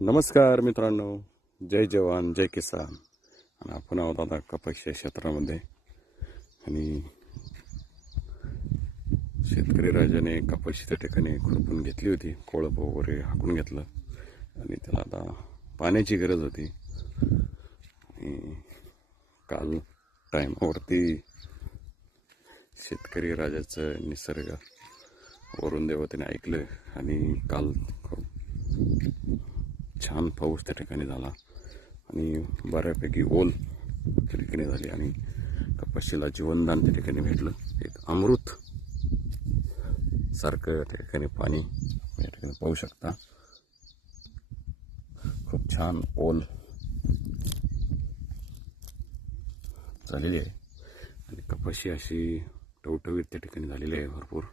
नमस्कार मित्रांनो, जय जवान जय किसान. आणि आपण आहोत आता कपाशी क्षेत्रामध्ये. आणि शेतकरी राजाने कपाशी त्या ठिकाणी खुरपून घेतली होती, कोळप वगैरे हाकून घेतलं आणि त्याला आता पाण्याची गरज होती. आणि काल टायमावरती शेतकरी राजाचं निसर्ग वरून देवतेने ऐकलं आणि काल खूप छान पाऊस त्या ठिकाणी झाला आणि बऱ्यापैकी ओल त्या ठिकाणी झाली आणि कपाशीला जीवनदान त्या ठिकाणी भेटलं. एक अमृत सारखं त्या ठिकाणी पाणी या ठिकाणी पाहू शकता. खूप छान ओल झालेली आहे आणि कपाशी अशी टवटवीत त्या ठिकाणी झालेली आहे भरपूर.